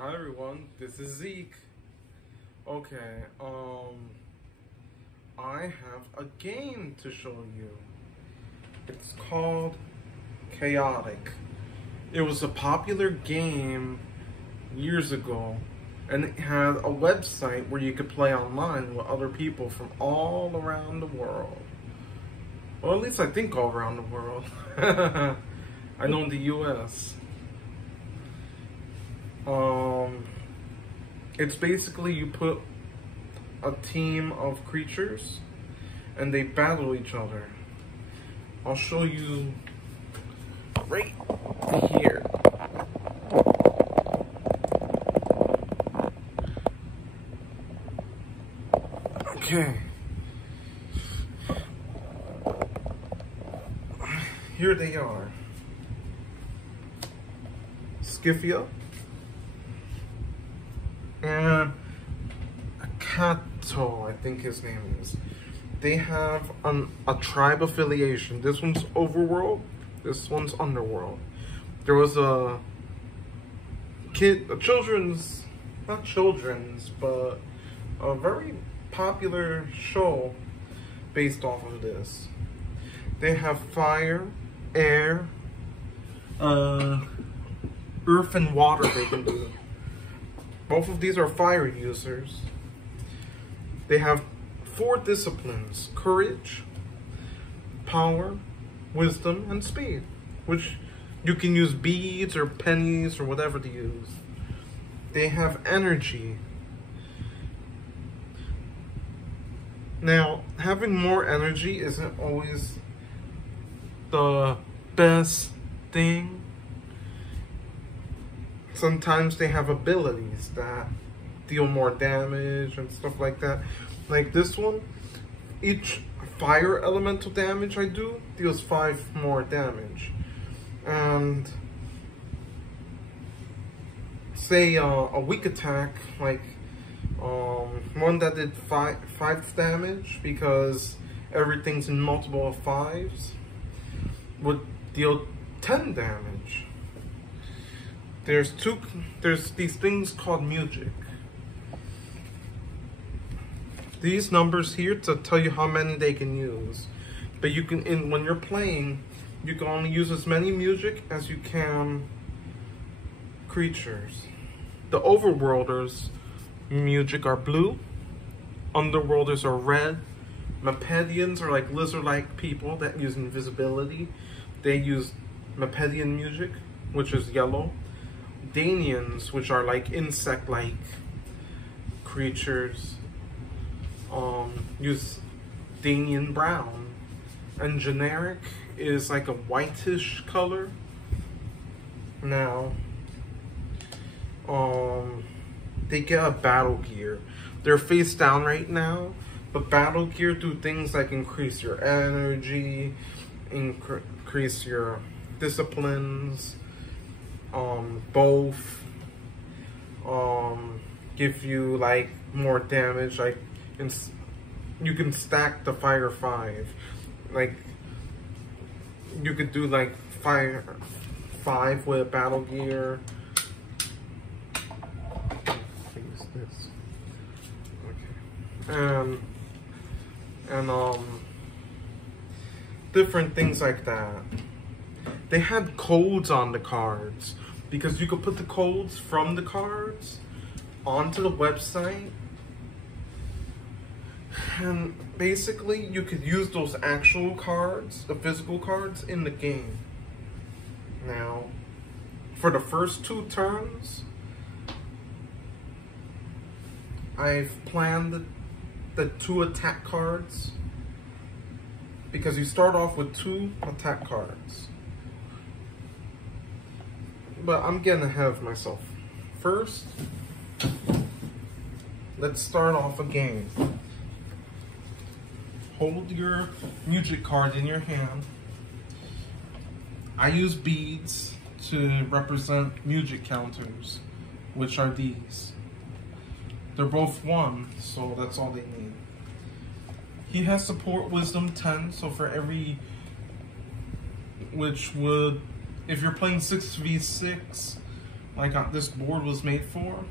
Hi everyone, this is Zeke. Okay, I have a game to show you. It's called Chaotic. It was a popular game years ago, and it had a website where you could play online with other people from all around the world. Well, at least I think all around the world. I know in the US. It's basically you put a team of creatures and they battle each other. I'll show you right here. Okay. Here they are. Skiffia and Kato, I think his name is. They have a tribe affiliation. This one's overworld, this one's underworld. There was a children's, not children's, but a very popular show based off of this. They have fire, air, earth and water they can do. Both of these are fire users. They have 4 disciplines: courage, power, wisdom, and speed, which you can use beads or pennies or whatever to use. They have energy. Now, having more energy isn't always the best thing. Sometimes they have abilities that deal more damage and stuff like that. Like this one, each fire elemental damage I do deals 5 more damage. And say a weak attack, like one that did 5 damage because everything's in multiple of 5s, would deal 10 damage. There's these things called music. These numbers here to tell you how many they can use. But you can, when you're playing, you can only use as many music as you can creatures. The overworlders music are blue. Underworlders are red. Mepedians are like lizard-like people that use invisibility. They use Mepedian music, which is yellow. Danians, which are like insect-like creatures, use Danian brown. And generic is like a whitish color. Now, they get a battle gear. They're face down right now, but battle gear do things like increase your energy, increase your disciplines, both give you like more damage. Like you can stack the fire 5. Like you could do like fire 5 with battle gear. This. Okay. And different things like that. They had codes on the cards because you could put the codes from the cards onto the website, and basically you could use those actual cards, the physical cards, in the game. Now, for the first 2 turns, I've planned the 2 attack cards because you start off with 2 attack cards. But I'm getting ahead of myself. First, let's start off a game. Hold your music card in your hand. I use beads to represent music counters, which are these. They're both 1, so that's all they need. He has support wisdom 10, so for every, which would, if you're playing 6v6, like this board was made for.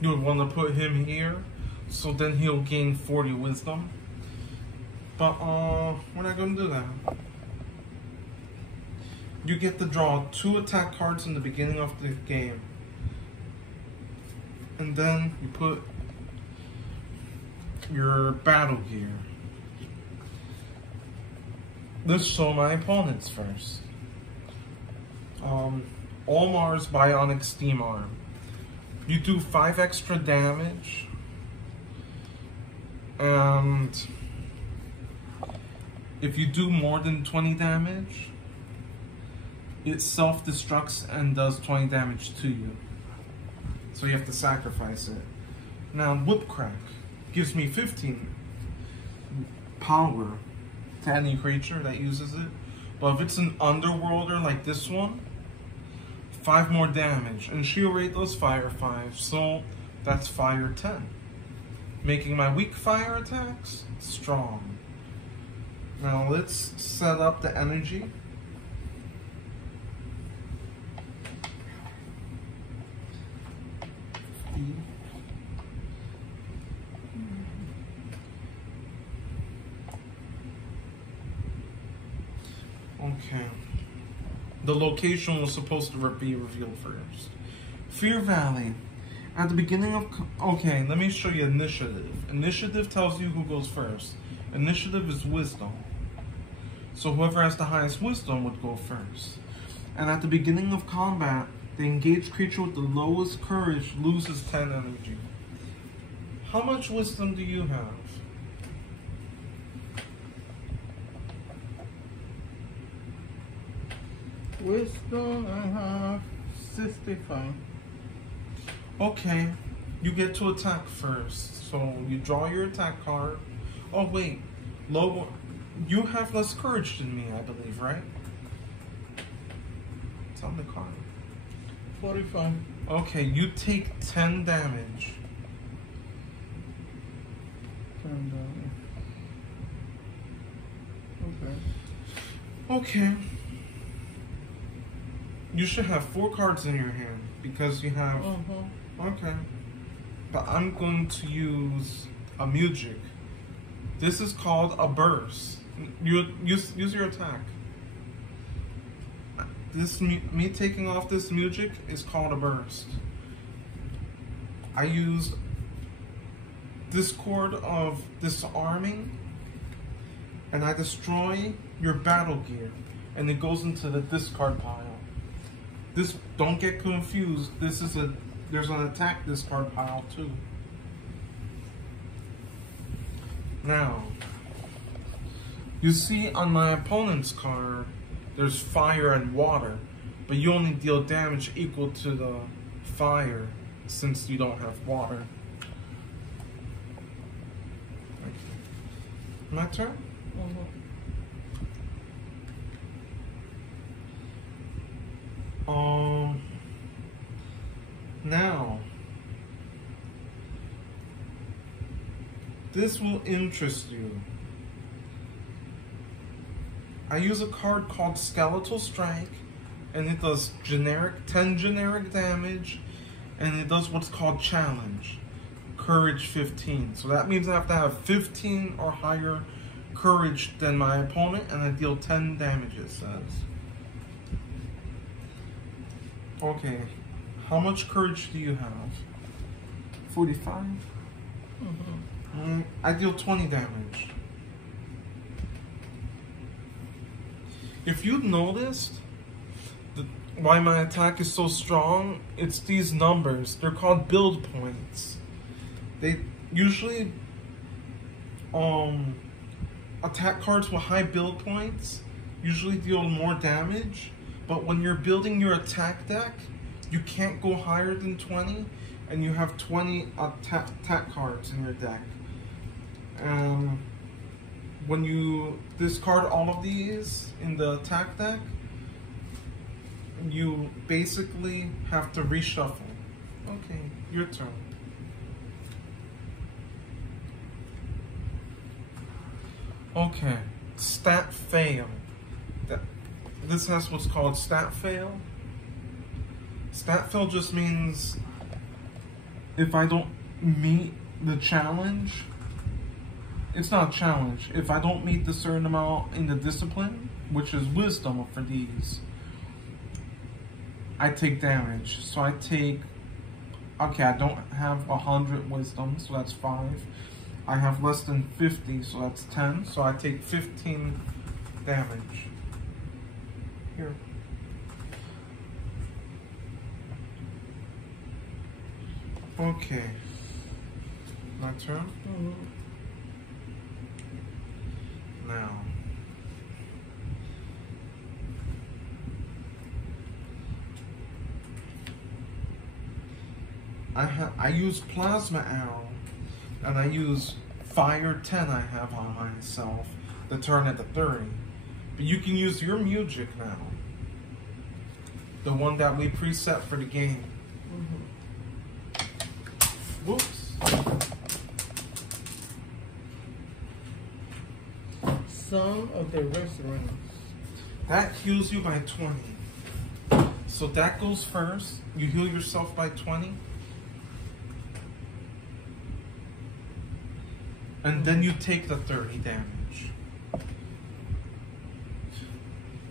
You would want to put him here, so then he'll gain 40 wisdom. But we're not gonna do that. You get to draw 2 attack cards in the beginning of the game. And then you put your battle gear. Let's show my opponents first. Olmar's Bionic Steam Arm. You do 5 extra damage, and if you do more than 20 damage, it self-destructs and does 20 damage to you. So you have to sacrifice it. Now, Whip Crack gives me 15 power to any creature that uses it. But if it's an underworlder like this one, 5 more damage. And shield rate does fire 5, so that's fire 10. Making my weak fire attacks strong. Now let's set up the energy. Okay. The location was supposed to be revealed first. Fear Valley. At the beginning of... Okay, let me show you initiative. Initiative tells you who goes first. Initiative is wisdom. So whoever has the highest wisdom would go first. And at the beginning of combat, the engaged creature with the lowest courage loses 10 energy. How much wisdom do you have? Wisdom, I have 65. Okay, you get to attack first. So you draw your attack card. Oh wait, low. You have less courage than me, I believe, right? It's on the card. 45. Okay, you take 10 damage. 10 damage. Okay. Okay. You should have 4 cards in your hand because you have. Okay. But I'm going to use a Music. This is called a burst. You use your attack. This me taking off this Music is called a burst. I used Discord of Disarming, and I destroy your battle gear, and it goes into the discard pile. This, don't get confused. This is there's an attack discard pile too. Now, you see on my opponent's card, there's fire and water, but you only deal damage equal to the fire since you don't have water. My turn? Now, this will interest you. I use a card called Skeletal Strike, and it does 10 generic damage, and it does what's called Challenge, Courage 15. So that means I have to have 15 or higher courage than my opponent, and I deal 10 damage, it says. Okay, how much courage do you have? 45? I deal 20 damage. If you've noticed why my attack is so strong, it's these numbers. They're called build points. They usually attack cards with high build points usually deal more damage, but when you're building your attack deck, you can't go higher than 20, and you have 20 attack cards in your deck. When you discard all of these in the attack deck, you basically have to reshuffle. Okay, your turn. Okay, stat fail. This has what's called stat fail. Stat fail just means if I don't meet the challenge, it's not a challenge. If I don't meet the certain amount in the discipline, which is wisdom for these, I take damage. So I take, okay, I don't have 100 wisdom, so that's 5. I have less than 50, so that's 10. So I take 15 damage. Here. Okay. My turn? Now. I use Plasma Arrow, and I use Fire 10 I have on myself to turn at the 30. But you can use your music now. The one that we preset for the game. Whoops. Song of the Restaurants. That heals you by 20. So that goes first. You heal yourself by 20. And then you take the 30 damage.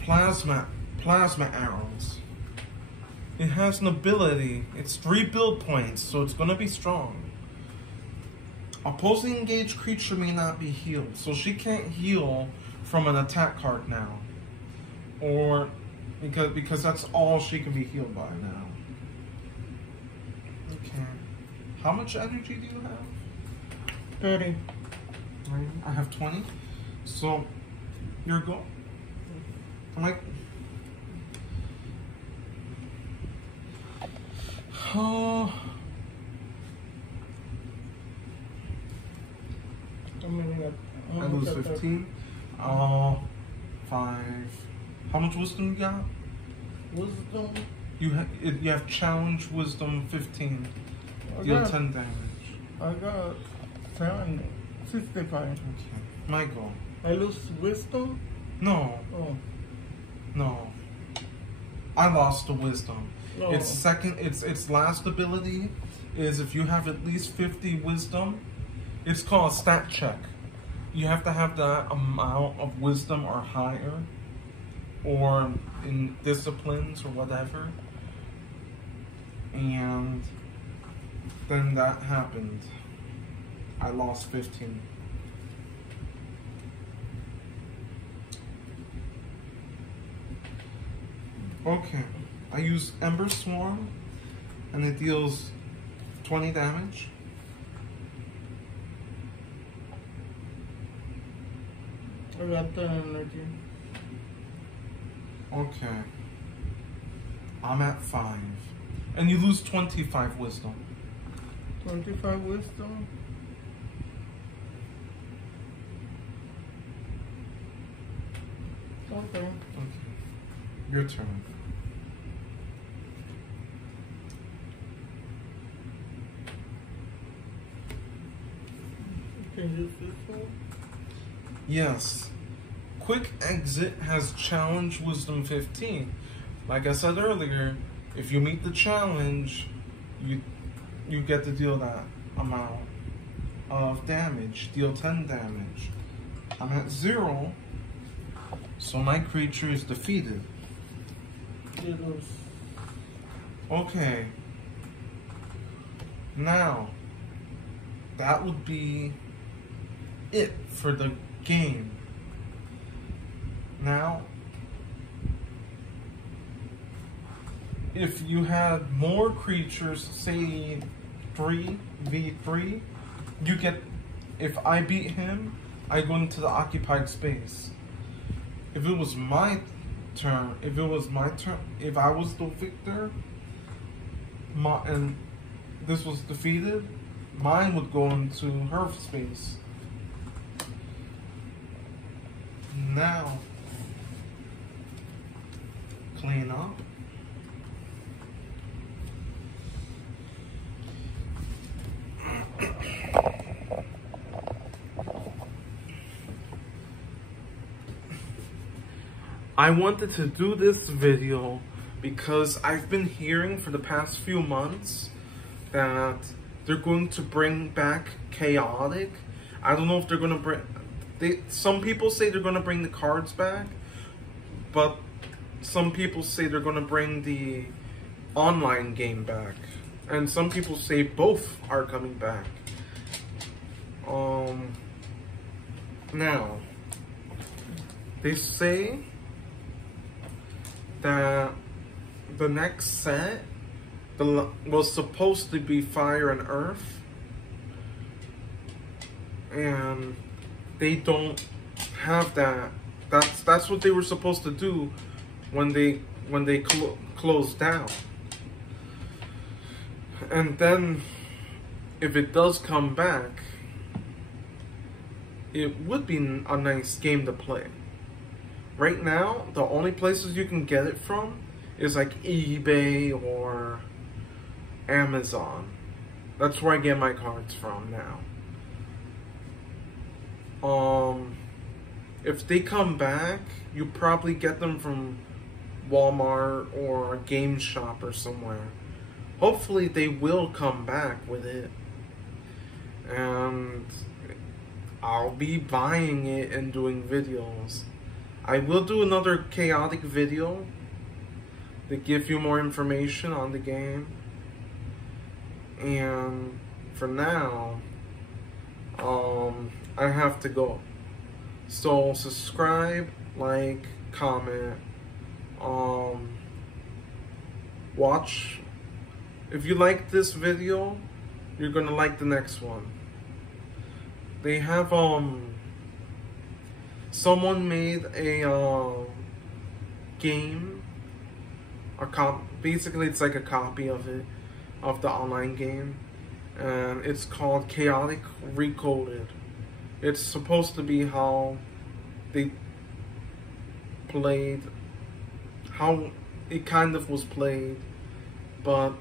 Plasma Arrows. It has an ability. It's 3 build points, so it's gonna be strong. Opposing engaged creature may not be healed, so she can't heal from an attack card now. Or because that's all she can be healed by now. Okay. How much energy do you have? 30. I have 20. So you're go. Like. Oh. I lose 15. 5. How much wisdom you got? Wisdom. You have challenge wisdom 15. Deal 10 damage. I got 65. Okay. Michael. I lose wisdom? No. Oh. No. I lost the wisdom. No. Its last ability is if you have at least 50 wisdom, it's called a stat check. You have to have that amount of wisdom or higher, or in disciplines or whatever. And then that happened. I lost 15. Okay, I use Ember Swarm, and it deals 20 damage. I got the energy. Okay. I'm at 5. And you lose 25 wisdom. 25 wisdom? Okay. Okay. Your turn. Can you use this one? Yes. Quick Exit has challenge wisdom 15. Like I said earlier, if you meet the challenge, you get to deal that amount of damage. Deal 10 damage. I'm at 0, so my creature is defeated. Okay. Now, that would be it for the game. Now, if you had more creatures, say 3v3, you get, if I beat him, I go into the occupied space. If it was my turn, if I was the victor, and this was defeated, mine would go into her space. Now, clean up. I wanted to do this video because I've been hearing for the past few months that they're going to bring back Chaotic. I don't know if they're going to bring... some people say they're going to bring the cards back, but some people say they're going to bring the online game back. And some people say both are coming back. Now, they say that the next set was supposed to be Fire and Earth, and they don't have that. That's what they were supposed to do when they closed down. And then, if it does come back, it would be a nice game to play. Right now, the only places you can get it from is like eBay or Amazon. That's where I get my cards from now. If they come back, you probably get them from Walmart or GameStop or somewhere. Hopefully they will come back with it, and I'll be buying it and doing videos. I will do another Chaotic video to give you more information on the game. And for now, I have to go. So subscribe, like, comment, watch. If you like this video, you're gonna like the next one. They have someone made a game, basically it's like a copy of it, of the online game, and it's called Chaotic Recoded. It's supposed to be how they played, how it kind of was played, but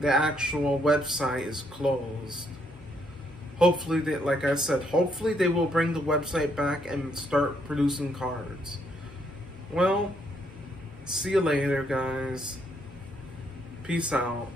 the actual website is closed. Hopefully, like I said, hopefully they will bring the website back and start producing cards. Well, see you later, guys. Peace out.